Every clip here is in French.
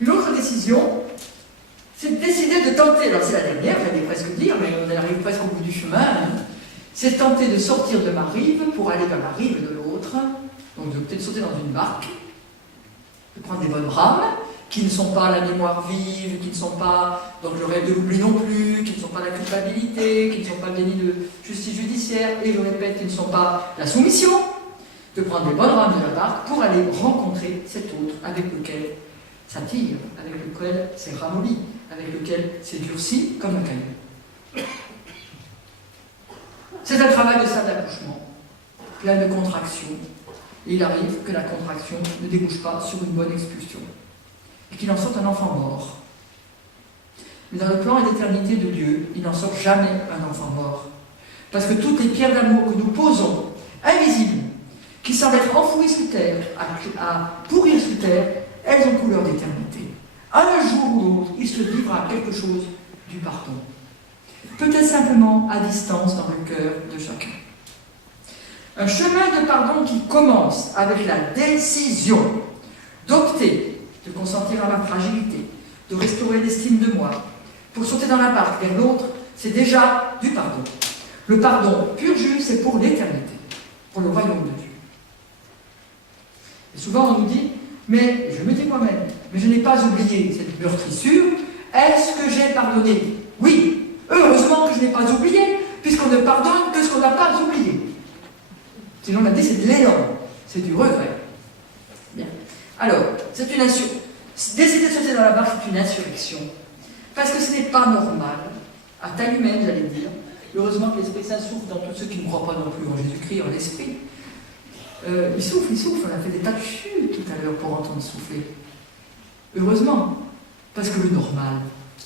Une autre décision, c'est de décider de tenter, alors c'est la dernière, j'allais presque dire, mais on arrive presque au bout du chemin, hein. C'est de tenter de sortir de ma rive pour aller vers la rive de l'autre, donc de peut-être sauter dans une barque, de prendre des bonnes rames, qui ne sont pas la mémoire vive, qui ne sont pas donc le rêve de l'oubli non plus, qui ne sont pas la culpabilité, qui ne sont pas le déni de justice judiciaire, et je répète, qui ne sont pas la soumission, de prendre des bonnes rames de la barque pour aller rencontrer cet autre avec lequel ça tire, avec lequel c'est ramolli, avec lequel c'est durci comme un caillou. C'est un travail de salle d'accouchement, plein de contractions, et il arrive que la contraction ne débouche pas sur une bonne expulsion, et qu'il en sorte un enfant mort. Mais dans le plan et l'éternité de Dieu, il n'en sort jamais un enfant mort, parce que toutes les pierres d'amour que nous posons, invisibles, qui semblent être enfouies sous terre, à pourrir sous terre, elles ont couleur d'éternité. Un jour ou l'autre, il se livrera quelque chose du pardon. Peut-être simplement à distance dans le cœur de chacun. Un chemin de pardon qui commence avec la décision d'opter, de consentir à ma fragilité, de restaurer l'estime de moi, pour sauter dans la barque vers l'autre, c'est déjà du pardon. Le pardon pur jus, c'est pour l'éternité, pour le royaume de Dieu. Et souvent on nous dit, mais je me dis moi-même, mais je n'ai pas oublié cette meurtrissure, est-ce que j'ai pardonné? Oui, heureusement que je n'ai pas oublié, puisqu'on ne pardonne que ce qu'on n'a pas oublié. Sinon on a dit c'est de l'élan, c'est du regret. Bien. Alors, c'est une insurrection. Décider de sauter dans la barque, c'est une insurrection. Parce que ce n'est pas normal, à taille humaine, j'allais dire. Heureusement que l'Esprit Saint souffle dans tous ceux qui ne croient pas non plus en Jésus-Christ, en l'Esprit. Il souffle, on a fait des tas de chutes tout à l'heure pour entendre souffler. Heureusement, parce que le normal,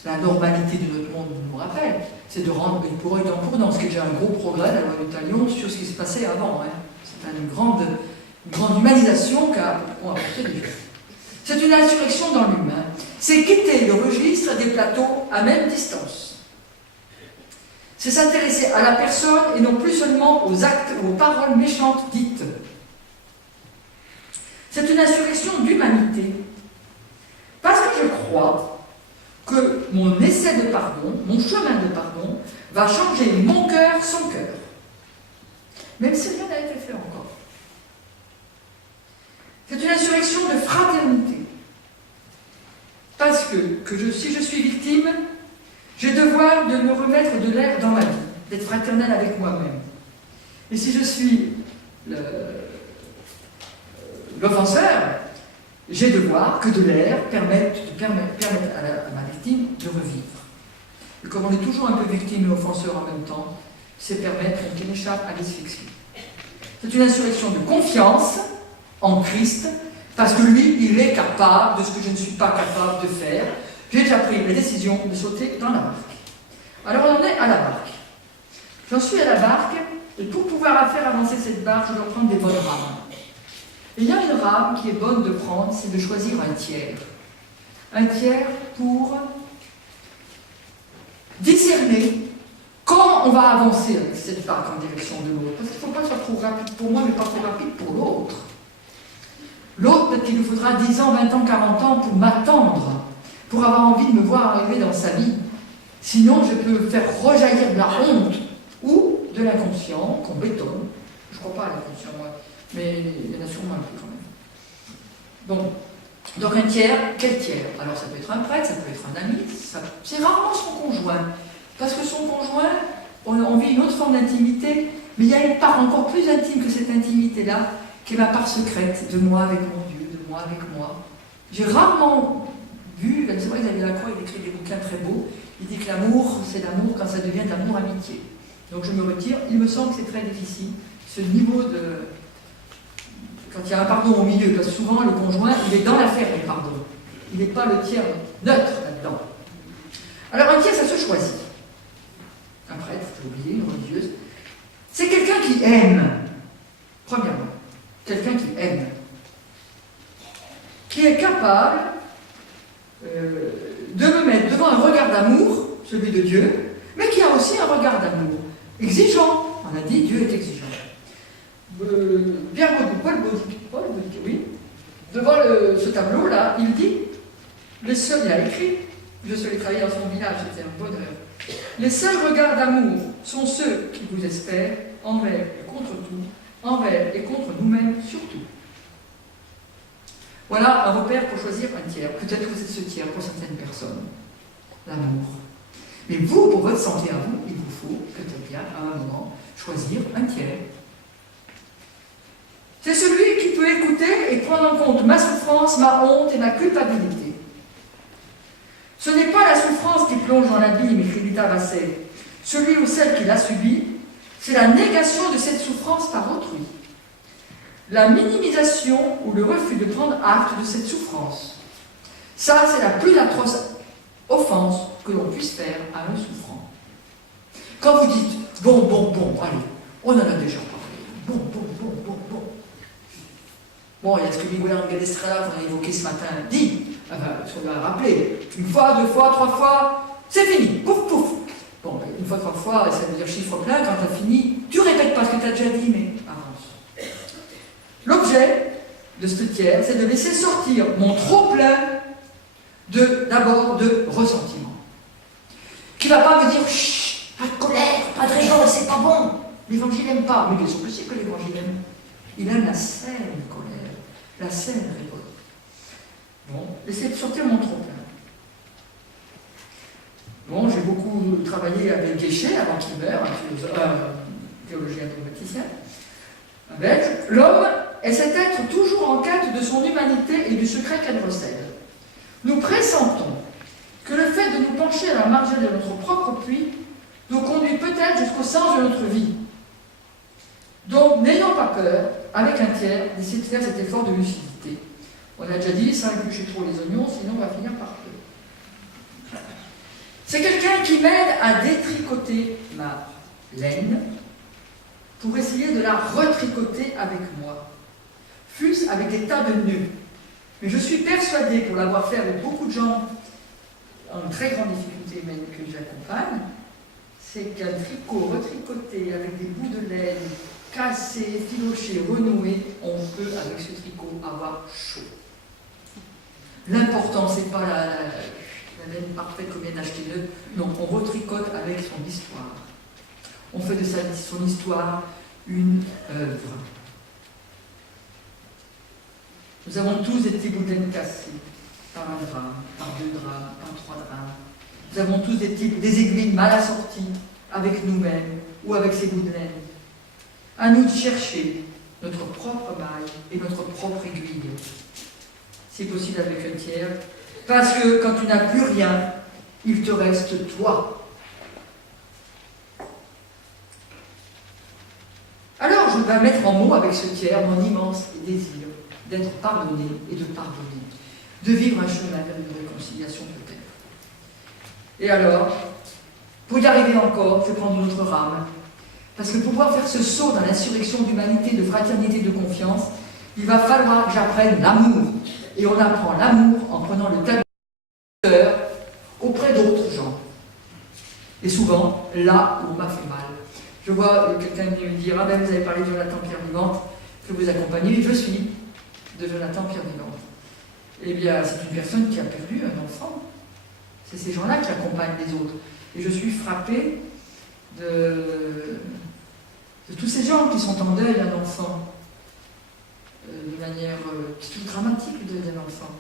la normalité de notre monde nous rappelle, c'est de rendre une pour œil dent pour dent, ce qui est déjà un gros progrès, la loi de Talion, sur ce qui se passait avant. Hein. C'est une grande humanisation qu'a apporté Dieu. C'est une insurrection dans l'humain. C'est quitter le registre des plateaux à même distance. C'est s'intéresser à la personne et non plus seulement aux actes ou aux paroles méchantes dites. C'est une insurrection d'humanité. Parce que je crois que mon essai de pardon, mon chemin de pardon, va changer mon cœur, son cœur. Même si rien n'a été fait encore. C'est une insurrection de fraternité. Parce que si je suis victime, j'ai devoir de me remettre de l'air dans ma vie, d'être fraternel avec moi-même. Et si je suis l'offenseur, j'ai devoir que de l'air permette à ma victime de revivre. Et comme on est toujours un peu victime et offenseur en même temps, c'est permettre qu'il échappe à l'asphyxie. C'est une insurrection de confiance en Christ, parce que lui, il est capable de ce que je ne suis pas capable de faire. J'ai déjà pris la décision de sauter dans la barque. Alors on en est à la barque. J'en suis à la barque, et pour pouvoir faire avancer cette barque, je dois prendre des bonnes rames. Et il y a une rame qui est bonne de prendre, c'est de choisir un tiers. Un tiers pour discerner quand on va avancer avec cette barque en direction de l'autre. Parce qu'il ne faut pas que ce soit trop rapide pour moi, mais pas trop rapide pour l'autre. L'autre, peut-être qu'il nous faudra 10 ans, 20 ans, 40 ans pour m'attendre, pour avoir envie de me voir arriver dans sa vie. Sinon, je peux faire rejaillir de la honte ou de l'inconscient qu'on bétonne. Je ne crois pas à l'inconscient, moi, mais il y en a sûrement un peu quand même. Donc un tiers, quel tiers? Alors ça peut être un prêtre, ça peut être un ami, c'est rarement son conjoint. Parce que son conjoint, on vit une autre forme d'intimité, mais il y a une part encore plus intime que cette intimité-là, qui est ma part secrète de moi avec mon Dieu, de moi avec moi. J'ai rarement vu, c'est vrai, Xavier Lacroix, il écrit des bouquins très beaux, il dit que l'amour, c'est l'amour quand ça devient de l'amour-amitié. Donc je me retire, il me semble que c'est très difficile, ce niveau de... Quand il y a un pardon au milieu, parce que souvent le conjoint, il est dans l'affaire du pardon. Il n'est pas le tiers neutre là-dedans. Alors un tiers, ça se choisit. Un prêtre, j'ai oublié, une religieuse. C'est quelqu'un qui aime. Premièrement, quelqu'un qui aime. Qui est capable de me mettre devant un regard d'amour, celui de Dieu, mais qui a aussi un regard d'amour exigeant. On a dit, Dieu est exigeant. Paul Baudic, oui, devant ce tableau-là, il dit Les seuls, il a écrit, je suis allé travailler dans son village, c'était un bonheur. Les seuls regards d'amour sont ceux qui vous espèrent, envers et contre tout, envers et contre nous-mêmes surtout. Voilà un repère pour choisir un tiers. Peut-être que c'est ce tiers pour certaines personnes. L'amour. Mais vous, pour votre santé à vous, il vous faut peut-être bien, à un moment, choisir un tiers. C'est celui qui peut écouter et prendre en compte ma souffrance, ma honte et ma culpabilité. Ce n'est pas la souffrance qui plonge dans l'abîme, écrit Rita Basset. Celui ou celle qui l'a subie, c'est la négation de cette souffrance par autrui. La minimisation ou le refus de prendre acte de cette souffrance. Ça, c'est la plus atroce offense que l'on puisse faire à un souffrant. Quand vous dites « bon, allez, on en a déjà parlé, bon. Bon, il y a ce que Miguel Angel Estrella qu'on a évoqué ce matin dit, ce qu'on a rappelé, une fois, deux fois, trois fois, c'est fini, pouf. Bon, une fois, trois fois, ça veut dire chiffre plein, quand tu as fini, tu répètes pas ce que tu as déjà dit, mais avance. L'objet de ce tiers, c'est de laisser sortir mon trop-plein d'abord de ressentiment. Qui ne va pas me dire, chut, pas de colère, pas de région, c'est pas bon, l'évangile n'aime pas. Mais bien sûr que c'est que l'évangile aime. Il aime la saine colère, la saine révolte. Bon, laissez sortir mon trop-plein. Bon, j'ai beaucoup travaillé avec Guéchet avant qu'il meure, un théologien dogmaticien, un Belge. L'homme est cet être toujours en quête de son humanité et du secret qu'elle recèle. Nous pressentons que le fait de nous pencher à la margelle de notre propre puits nous conduit peut-être jusqu'au sens de notre vie. Donc, n'ayons pas peur, avec un tiers, d'essayer de faire cet effort de lucidité. On a déjà dit, sans éplucher trop les oignons, sinon on va finir par peu. C'est quelqu'un qui m'aide à détricoter ma laine pour essayer de la retricoter avec moi, fût-ce avec des tas de nœuds. Mais je suis persuadée, pour l'avoir fait avec beaucoup de gens en très grande difficulté, même que j'accompagne, c'est qu'un tricot retricoté avec des bouts de laine cassés, filochés, renoués, on peut, avec ce tricot, avoir chaud. L'important, c'est pas la laine parfaite qu'on vient d'acheter neuve. Non, on retricote avec son histoire. On fait de son histoire une œuvre. Nous avons tous des petits bouts de laine cassés, par un drame, par deux drames, par trois drames. Nous avons tous des aiguilles mal assorties avec nous-mêmes ou avec ces bouts de laine. À nous de chercher notre propre maille et notre propre aiguille. C'est possible avec un tiers, parce que quand tu n'as plus rien, il te reste toi. Alors je vais mettre en mots avec ce tiers mon immense désir d'être pardonné et de pardonner, de vivre un chemin vers une réconciliation peut-être. Et alors, pour y arriver encore, je vais prendre notre rame, parce que pour pouvoir faire ce saut dans l'insurrection d'humanité, de fraternité, de confiance, il va falloir que j'apprenne l'amour. Et on apprend l'amour en prenant le tableau auprès d'autres gens. Et souvent, là où on m'a fait mal. Je vois quelqu'un me dire, ah ben vous avez parlé de Jonathan Pierre Vivante, que vous accompagnez, et je suis de Jonathan Pierre Vivante. Eh bien, c'est une personne qui a perdu un enfant. C'est ces gens-là qui accompagnent les autres. Et je suis frappée de tous ces gens qui sont en deuil d'un enfant, de manière tout dramatique, le deuil d'un enfant.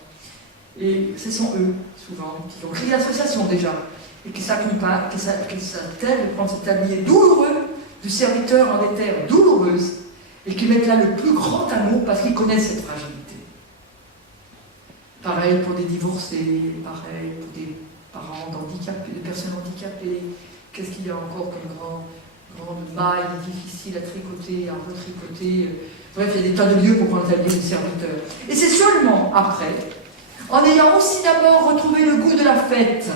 Et ce sont eux, souvent, qui ont créé l'association déjà, et qui s'accompagnent, qui s'attellent de prendre cet tablier douloureux du serviteur en des terres douloureuses, et qui mettent là le plus grand amour parce qu'ils connaissent cette fragilité. Pareil pour des divorcés, pareil pour des parents handicapés, des personnes handicapées. Qu'est-ce qu'il y a encore comme grande maille difficile à tricoter, à retricoter. Bref, il y a des tas de lieux pour prendre le tablier du serviteur. Et c'est seulement après, en ayant aussi d'abord retrouvé le goût de la fête,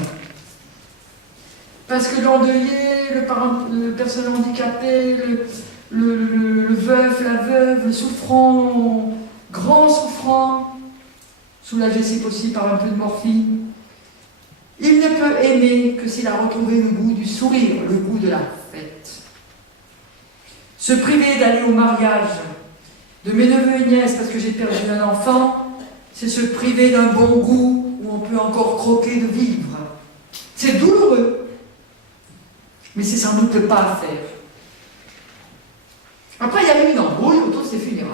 parce que l'endeuillé, le personne handicapée, le veuf, la veuve, le souffrant, grand souffrant, soulagé si possible par un peu de morphine, il ne peut aimer que s'il a retrouvé le goût du sourire, le goût de la fête. Se priver d'aller au mariage de mes neveux et nièces parce que j'ai perdu un enfant, c'est se priver d'un bon goût où on peut encore croquer de vivre. C'est douloureux, mais c'est sans doute le pas à faire. Après, il y a eu une embrouille autour de ces funérailles.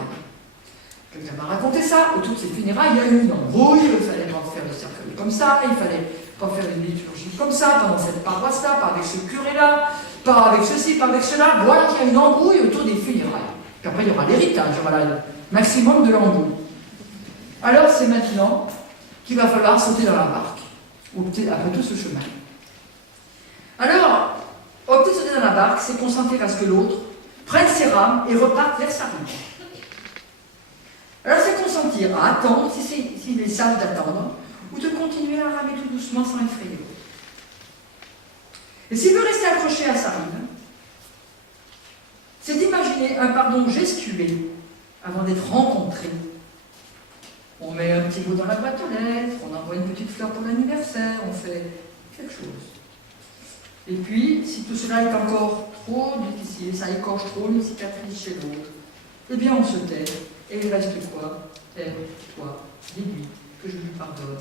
Quelqu'un m'a raconté ça, autour de ces funérailles, il y a eu une embrouille, il fallait pas faire le cercueil comme ça, il fallait pas faire une liturgie comme ça, pas dans cette paroisse-là, pas avec ce curé-là, pas avec ceci, pas avec cela. Voilà qu'il y a une embrouille autour des funérailles. Puis après, il y aura l'héritage, il y aura le maximum de l'embrouille. Alors, c'est maintenant qu'il va falloir sauter dans la barque, opter après tout ce chemin. Alors, opter sauter dans la barque, c'est consentir à ce que l'autre prenne ses rames et reparte vers sa rive. Alors, c'est consentir à attendre, s'il est sage d'attendre, ou de continuer à ramer tout doucement sans effrayer. Et s'il veut rester accroché à sa rive, c'est d'imaginer un pardon gestué avant d'être rencontré. On met un petit mot dans la boîte aux lettres, on envoie une petite fleur pour l'anniversaire, on fait quelque chose. Et puis, si tout cela est encore trop difficile, ça écorche trop une cicatrice chez l'autre, eh bien on se tait, et il reste quoi? Père, toi, dis-lui que je lui pardonne.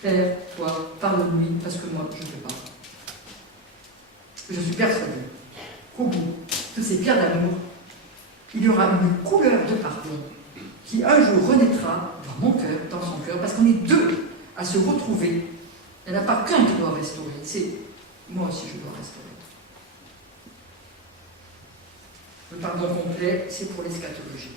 Père, toi, pardonne-lui, parce que moi, je ne peux pas. Je suis persuadée qu'au bout de ces pierres d'amour, il y aura une couleur de pardon qui un jour renaîtra dans mon cœur, dans son cœur, parce qu'on est deux à se retrouver. Il n'y en a pas qu'un qui doit restaurer, c'est moi aussi je dois restaurer. Le pardon complet, c'est pour l'eschatologie.